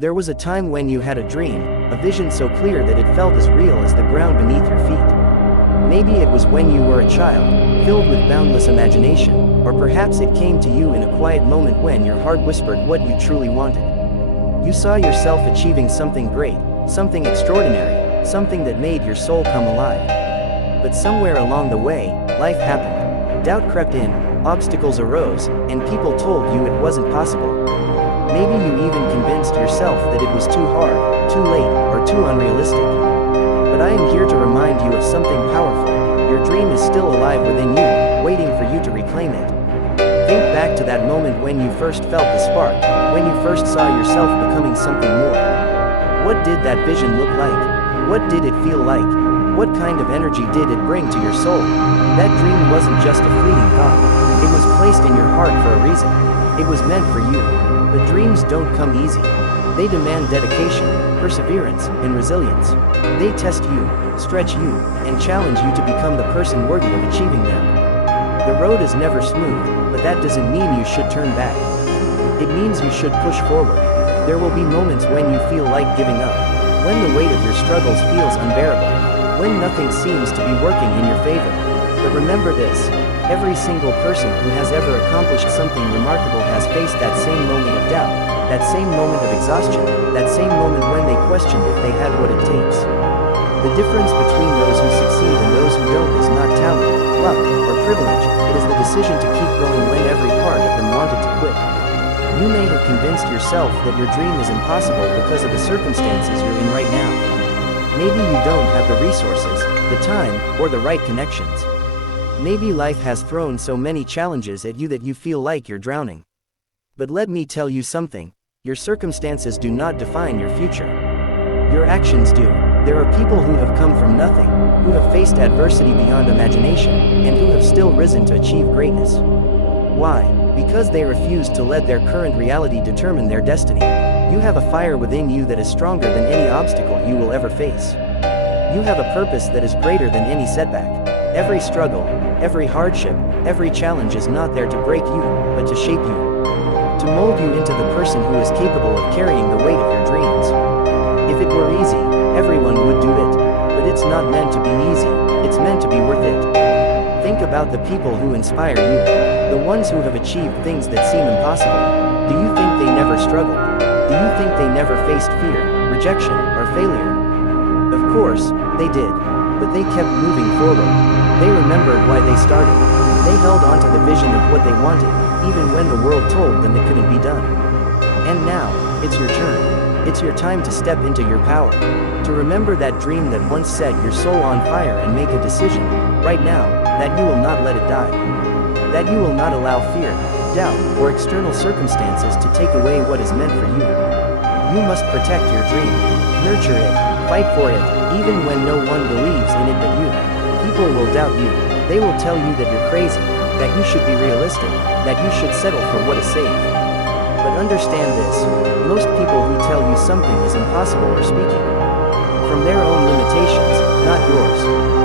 There was a time when you had a dream, a vision so clear that it felt as real as the ground beneath your feet. Maybe it was when you were a child, filled with boundless imagination, or perhaps it came to you in a quiet moment when your heart whispered what you truly wanted. You saw yourself achieving something great, something extraordinary, something that made your soul come alive. But somewhere along the way, life happened. Doubt crept in, obstacles arose, and people told you it wasn't possible. Maybe you even convinced yourself that it was too hard, too late, or too unrealistic. But I am here to remind you of something powerful. Your dream is still alive within you, waiting for you to reclaim it. Think back to that moment when you first felt the spark, when you first saw yourself becoming something more. What did that vision look like? What did it feel like? What kind of energy did it bring to your soul? That dream wasn't just a fleeting thought. It was placed in your heart for a reason. It was meant for you. But dreams don't come easy. They demand dedication, perseverance, and resilience. They test you, stretch you, and challenge you to become the person worthy of achieving them. The road is never smooth, but that doesn't mean you should turn back. It means you should push forward. There will be moments when you feel like giving up, when the weight of your struggles feels unbearable, when nothing seems to be working in your favor. But remember this. Every single person who has ever accomplished something remarkable has faced that same moment of doubt, that same moment of exhaustion, that same moment when they questioned if they had what it takes. The difference between those who succeed and those who don't is not talent, luck, or privilege. It is the decision to keep going when every part of them wanted to quit. You may have convinced yourself that your dream is impossible because of the circumstances you're in right now. Maybe you don't have the resources, the time, or the right connections. Maybe life has thrown so many challenges at you that you feel like you're drowning. But let me tell you something. Your circumstances do not define your future. Your actions do. There are people who have come from nothing, who have faced adversity beyond imagination, and who have still risen to achieve greatness. Why? Because they refuse to let their current reality determine their destiny. You have a fire within you that is stronger than any obstacle you will ever face. You have a purpose that is greater than any setback. Every struggle, every hardship, every challenge is not there to break you, but to shape you. To mold you into the person who is capable of carrying the weight of your dreams. If it were easy, everyone would do it. But it's not meant to be easy, it's meant to be worth it. Think about the people who inspire you, the ones who have achieved things that seem impossible. Do you think they never struggled? Do you think they never faced fear, rejection, or failure? Of course, they did. But they kept moving forward. They remembered why they started. They held on to the vision of what they wanted, even when the world told them it couldn't be done. And now, it's your turn. It's your time to step into your power. To remember that dream that once set your soul on fire and make a decision, right now, that you will not let it die. That you will not allow fear, doubt, or external circumstances to take away what is meant for you. You must protect your dream. Nurture it. Fight for it, even when no one believes in it but you. People will doubt you. They will tell you that you're crazy, that you should be realistic, that you should settle for what is safe. But understand this, most people who tell you something is impossible are speaking from their own limitations, not yours.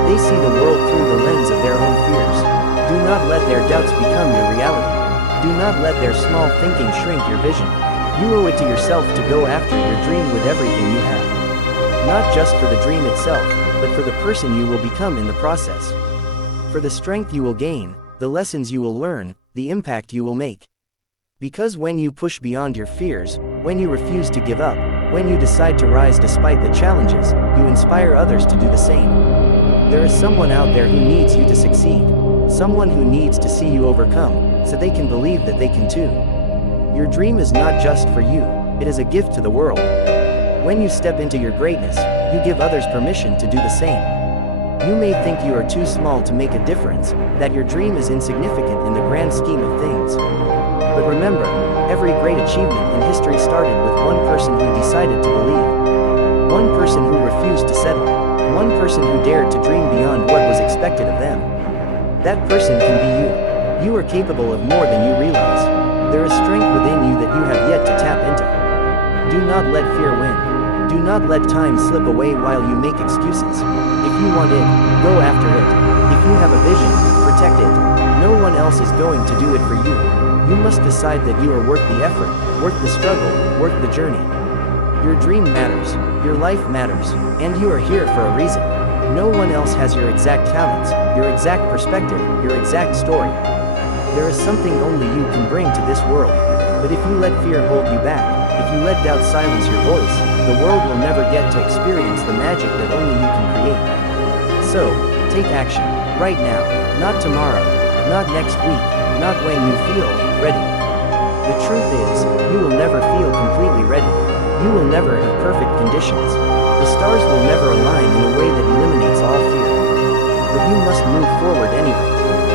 They see the world through the lens of their own fears. Do not let their doubts become your reality. Do not let their small thinking shrink your vision. You owe it to yourself to go after your dream with everything you have. Not just for the dream itself, but for the person you will become in the process. For the strength you will gain, the lessons you will learn, the impact you will make. Because when you push beyond your fears, when you refuse to give up, when you decide to rise despite the challenges, you inspire others to do the same. There is someone out there who needs you to succeed. Someone who needs to see you overcome, so they can believe that they can too. Your dream is not just for you, it is a gift to the world. When you step into your greatness, you give others permission to do the same. You may think you are too small to make a difference, that your dream is insignificant in the grand scheme of things. But remember, every great achievement in history started with one person who decided to believe. One person who refused to settle. One person who dared to dream beyond what was expected of them. That person can be you. You are capable of more than you realize. There is strength within you that you have yet to tap into. Do not let fear win. Do not let time slip away while you make excuses. If you want it, go after it. If you have a vision, protect it. No one else is going to do it for you. You must decide that you are worth the effort, worth the struggle, worth the journey. Your dream matters, your life matters, and you are here for a reason. No one else has your exact talents, your exact perspective, your exact story. There is something only you can bring to this world. But if you let fear hold you back, if you let doubt silence your voice, the world will never get to experience the magic that only you can create. So, take action, right now, not tomorrow, not next week, not when you feel ready. The truth is, you will never feel completely ready. You will never have perfect conditions. The stars will never align in a way that eliminates all fear. But you must move forward anyway.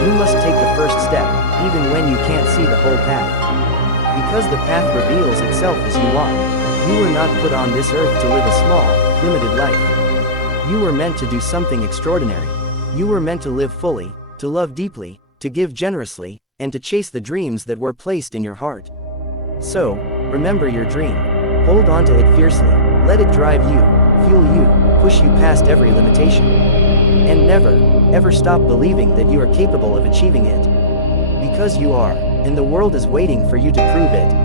You must take the first step, even when you can't see the whole path. Because the path reveals itself as you walk. You were not put on this earth to live a small, limited life. You were meant to do something extraordinary. You were meant to live fully, to love deeply, to give generously, and to chase the dreams that were placed in your heart. So, remember your dream. Hold on to it fiercely. Let it drive you, fuel you, push you past every limitation. And never, ever stop believing that you are capable of achieving it. Because you are, and the world is waiting for you to prove it.